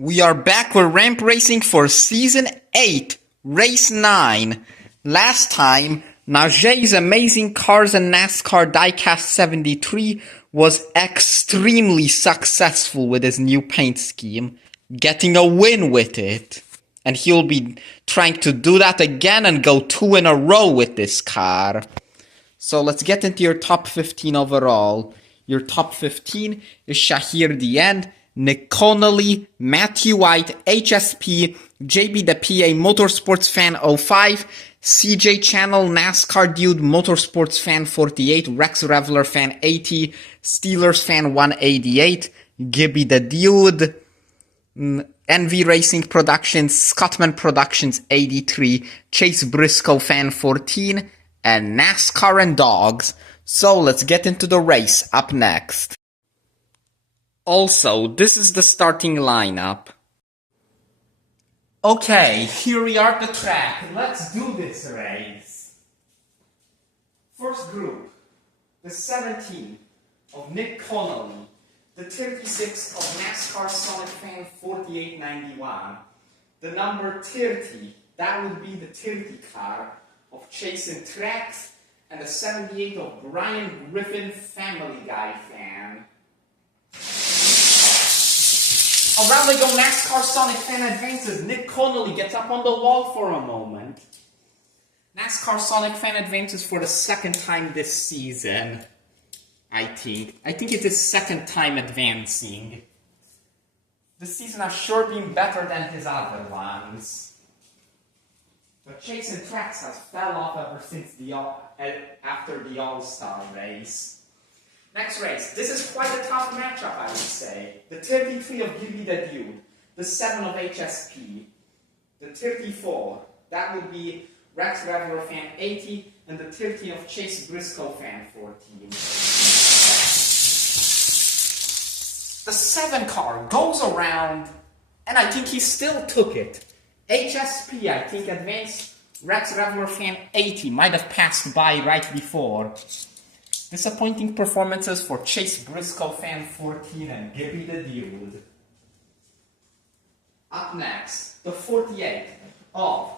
We are back with Ramp Racing for Season 8, Race 9. Last time, Najey's Amazing Cars and NASCAR Diecast 73 was extremely successful with his new paint scheme, getting a win with it. And he'll be trying to do that again and go 2 in a row with this car. So let's get into your top 15 overall. Your top 15 is Shahir Dien, Nick Connolly, Matthew White, HSP, JB the PA Motorsports Fan 05, CJ Channel NASCAR Dude Motorsports Fan 48, Rex Reveler Fan 80, Steelers Fan 188, Gibby the Dude, NV Racing Productions, Scottman Productions 83, Chase Briscoe Fan 14, and NASCAR and Dogs. So let's get into the race up next. Also, this is the starting lineup. Okay, here we are at the track. Let's do this race. First group, the 17 of Nick Connolly, the 36 of NASCAR Sonic Fan 4891, the number 30, that would be the 30 car of Chasing Tracks, and the 78 of Brian Griffin Family Guy Fan. Around they go, NASCAR Sonic Fan advances. Nick Connolly gets up on the wall for a moment. NASCAR Sonic Fan advances for the second time this season, I think. I think it's his second time advancing. This season has sure been better than his other ones. But Chasing Tracks has fell off ever since after the All-Star race. Next race. This is quite a tough matchup, I would say. The 33 of Gibby the Dude, the 7 of HSP, the 34, that would be Rex Reveler Fan 80, and the 13 of Chase Briscoe Fan 14. The 7 car goes around, and I think he still took it. HSP, I think, advanced. Rex Reveler Fan 80 might have passed by right before. Disappointing performances for Chase Briscoe Fan 14 and Gibby the Dude. Up next, the 48 of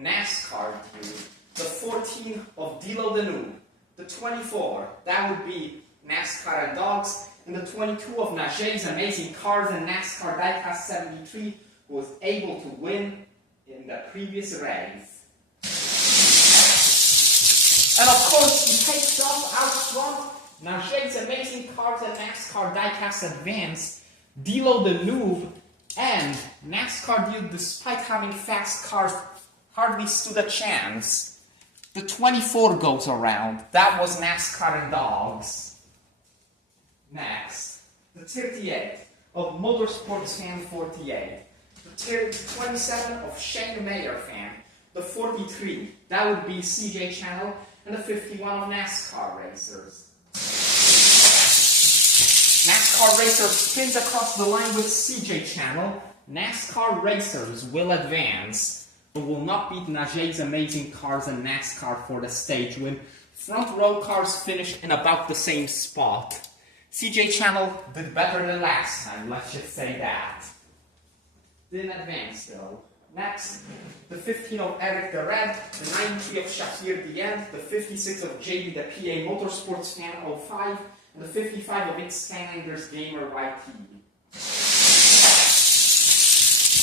NASCAR Dude, the 14 of Dilo the Noob, the 24, that would be NASCAR and Dogs, and the 22 of Najey's Amazing Cars and NASCAR Diecast 73, who was able to win in the previous race. And of course, he takes off out front. Najey's Amazing Cars and NASCAR Diecast advance. Dilo the Noob and NASCAR Dude, despite having fast cars, hardly stood a chance. The 24 goes around. That was NASCAR and Dogs. Next, the 38 of Motorsports Fan 48. The 27 of Shane Mayer Fan. The 43, that would be CJ Channel, and the 51 of NASCAR Racers. NASCAR Racers spins across the line with CJ Channel. NASCAR Racers will advance, but will not beat Najey's Amazing Cars and NASCAR for the stage win. Front row cars finish in about the same spot. CJ Channel did better than last time, let's just say that. Didn't advance though. Next, the 15 of Eric the Red, the 93 of Shahir Dien, the 56 of JB the PA Motorsports Fan 05, and the 55 of It's Skylanders Gamer YT.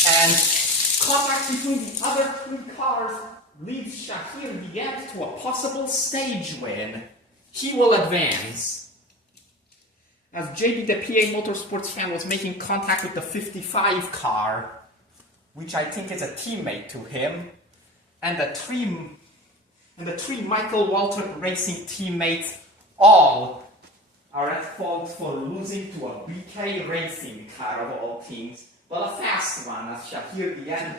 And contact between the other 3 cars leads Shahir Dien to a possible stage win. He will advance. As JB the PA Motorsports Fan was making contact with the 55 car, which I think is a teammate to him, and the three Michael Waltrip Racing teammates all are at fault for losing to a BK Racing car of all teams, but a fast one, as Shahir Dien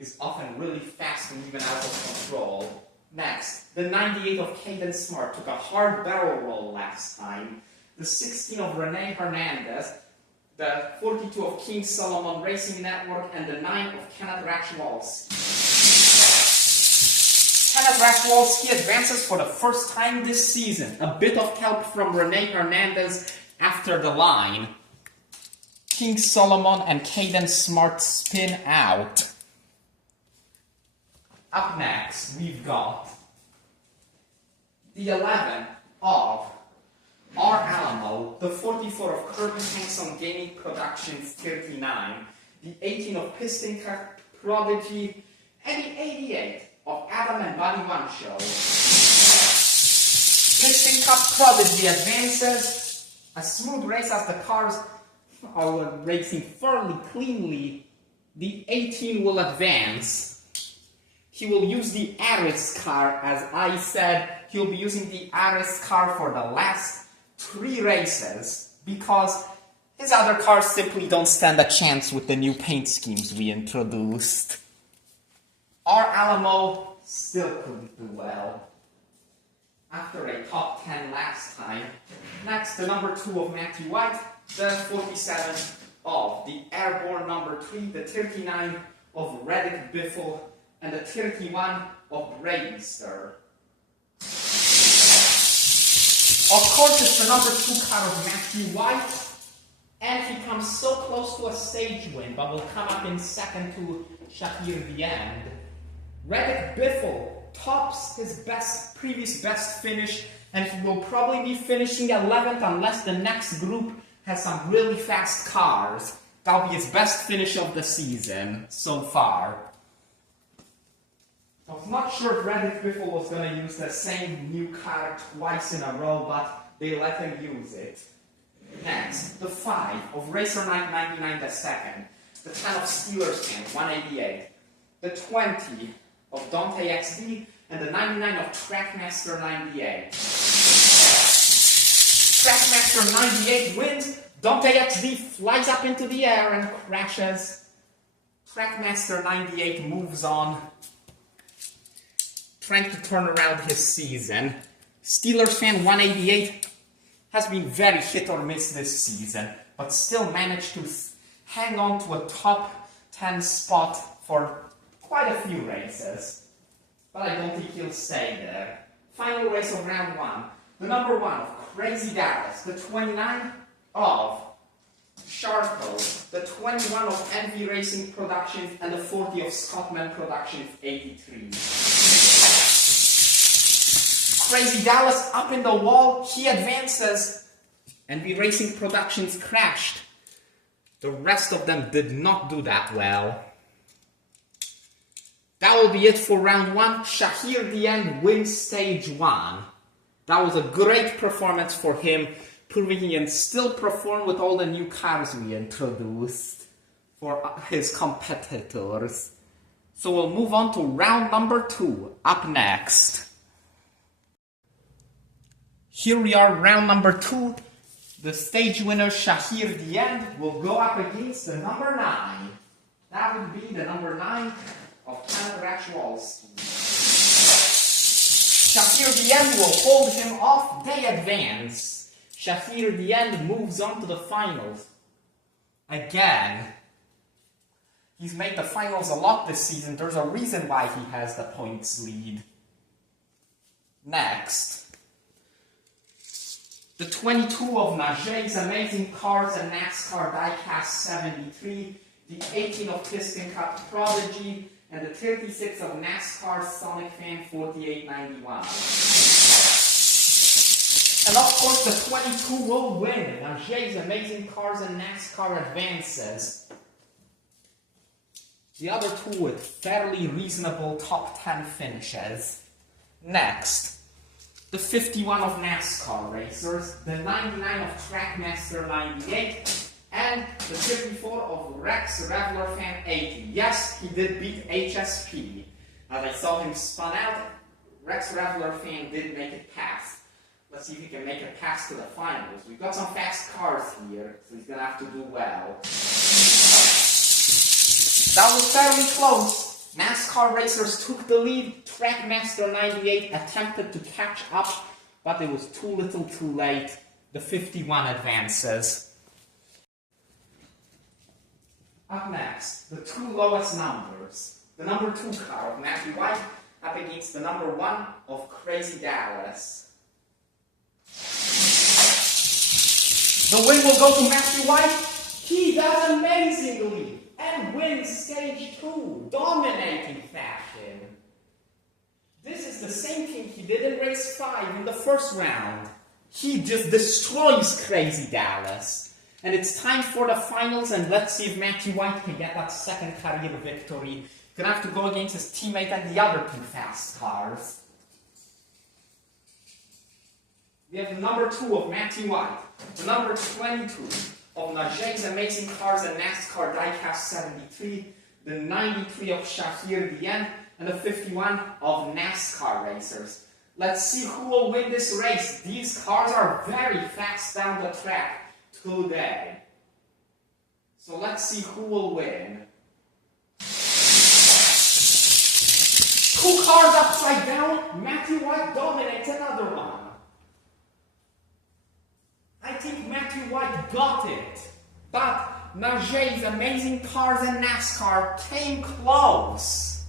is often really fast and even out of control. Next, the 98 of Caden Smart took a hard barrel roll last time, the 16 of Rene Hernandez, the 42 of King Solomon Racing Network, and the 9 of Kenneth Rachwalski. Kenneth Rachwalski advances for the first time this season. A bit of help from Rene Hernandez after the line. King Solomon and Caden Smart spin out. Up next, we've got the 11 of R. Alamo, the 44 of Kirby Hanson Gaming Productions 39, the 18 of Piston Cup Prodigy, and the 88 of Adam and Buddy One Show. Piston Cup Prodigy advances. A smooth race as the cars are racing fairly cleanly. The 18 will advance. He will use the Aris car, as I said. He'll be using the Aris car for the last 3 races because his other cars simply don't stand a chance with the new paint schemes we introduced. R. Alamo still couldn't do well after a top 10 last time. Next, the number 2 of Matthew White, the 47 of the Airborne number 3, the 39 of Reddick Biffle, and the 31 of Bravester. Of course, it's the number 2 car of Matthew White, and he comes so close to a stage win, but will come up in second to Shahir the End. Reddick Biffle tops his previous best finish, and he will probably be finishing 11th unless the next group has some really fast cars. That'll be his best finish of the season so far. I was not sure if Reddick Biffle was going to use the same new car twice in a row, but they let him use it. Next, the 5 of Racer Knight 99 the second, the 10 of Steelers Camp 188, the 20 of Dante XD, and the 99 of Trackmaster 98. Trackmaster 98 wins, Dante XD flies up into the air and crashes. Trackmaster 98 moves on, trying to turn around his season. Steelers fan 188 has been very hit or miss this season, but still managed to hang on to a top 10 spot for quite a few races. But I don't think he'll stay there. Final race of round 1. The number 1 of Crazy Dallas, the 29 of Sharko, the 21 of Envy Racing Productions, and the 40 of Scottman Productions 83. Crazy Dallas up in the wall, he advances. Envy Racing Productions crashed. The rest of them did not do that well. That will be it for round 1. Shahir the End wins stage 1. That was a great performance for him, proving he can still perform with all the new cars we introduced for his competitors. So we'll move on to round number 2, up next. Here we are, round number 2. The stage winner, Shahir the End, will go up against the number 9. That would be the number 9 of Planet Ratchwalski. Shahir the End will hold him off. They advance. Shahir the End moves on to the finals. Again. He's made the finals a lot this season. There's a reason why he has the points lead. Next, the 22 of Najeh's Amazing Cars and NASCAR Diecast 73, the 18 of Piston Cup Prodigy, and the 36 of NASCAR Sonic Fan 4891. And of course the 22 will win. Najeh's Amazing Cars and NASCAR advances. The other 2 with fairly reasonable top 10 finishes. Next, the 51 of NASCAR Racers, the 99 of Trackmaster 98, and the 54 of Rex Reveler Fan 80. Yes, he did beat HSP. As I saw him spun out, Rex Reveler Fan did make it past. Let's see if he can make it past to the finals. We've got some fast cars here, so he's going to have to do well. That was fairly close. NASCAR Racers took the lead. Trackmaster 98 attempted to catch up, but it was too little too late. The 51 advances. Up next, the 2 lowest numbers. The number 2 car of Matthew White up against the number 1 of Crazy Dallas. The win will go to Matthew White. He does 2, dominating fashion. This is the same thing he did in race 5 in the first round. He just destroys Crazy Dallas. And it's time for the finals, and let's see if Matthew White can get that second career victory. He's gonna have to go against his teammate and the other 2 fast cars. We have the number 2 of Matthew White, the number 22 of Najeh's Amazing Cars and NASCAR Diecast 73, the 93 of Shahir Dian, and the 51 of NASCAR Racers. Let's see who will win this race. These cars are very fast down the track today. So let's see who will win. 2 cars upside down. Matthew White dominates another one. I think Matthew White got it. But Najeh's Amazing Cars and NASCAR came close.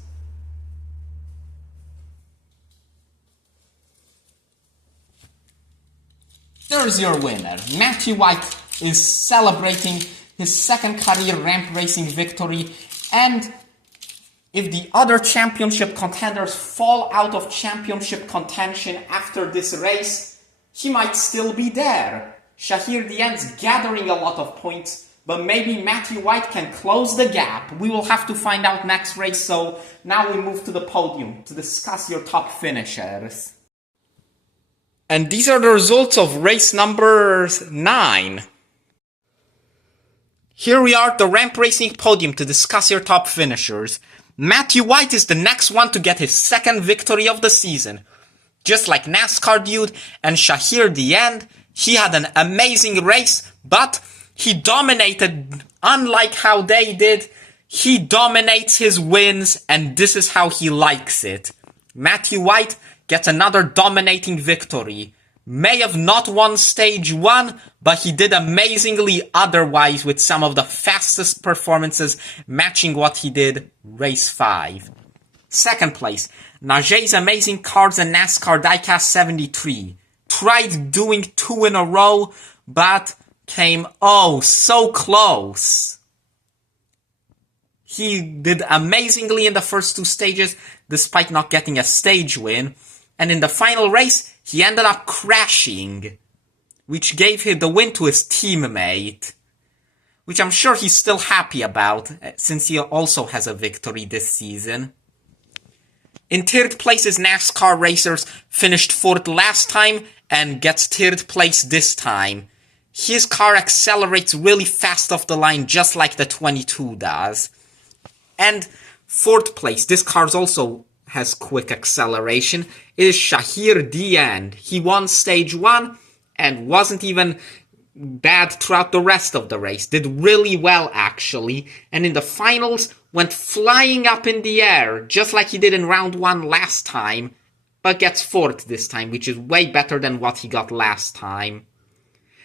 There's your winner. Matthew White is celebrating his second career ramp racing victory, and if the other championship contenders fall out of championship contention after this race, he might still be there. Shahir Dian's gathering a lot of points, but maybe Matthew White can close the gap. We will have to find out next race, so now we move to the podium to discuss your top finishers. And these are the results of race number 9. Here we are at the ramp racing podium to discuss your top finishers. Matthew White is the next one to get his second victory of the season. Just like NASCAR Dude and Shahir Dian, he had an amazing race, but he dominated. Unlike how they did, he dominates his wins, and this is how he likes it. Matthew White gets another dominating victory. May have not won stage 1, but he did amazingly otherwise with some of the fastest performances matching what he did race 5. Second place, Najeh's Amazing Cars and NASCAR Diecast 73. Tried doing 2 in a row, but came so close. He did amazingly in the first 2 stages, despite not getting a stage win. And in the final race, he ended up crashing, which gave him the win to his teammate, which I'm sure he's still happy about, since he also has a victory this season. In 3rd place is NASCAR Racers, finished 4th last time and gets 3rd place this time. His car accelerates really fast off the line, just like the 22 does. And 4th place, this car also has quick acceleration, is Shahir Dian. He won stage 1 and wasn't even bad throughout the rest of the race. Did really well, actually. And in the finals, went flying up in the air, just like he did in round 1 last time, but gets 4th this time, which is way better than what he got last time.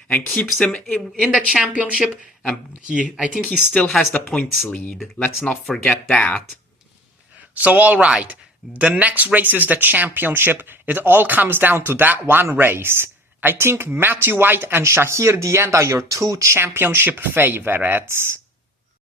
And keeps him in the championship. I think he still has the points lead. Let's not forget that. So alright, the next race is the championship. It all comes down to that one race. I think Matthew White and Shahir Dian are your 2 championship favorites.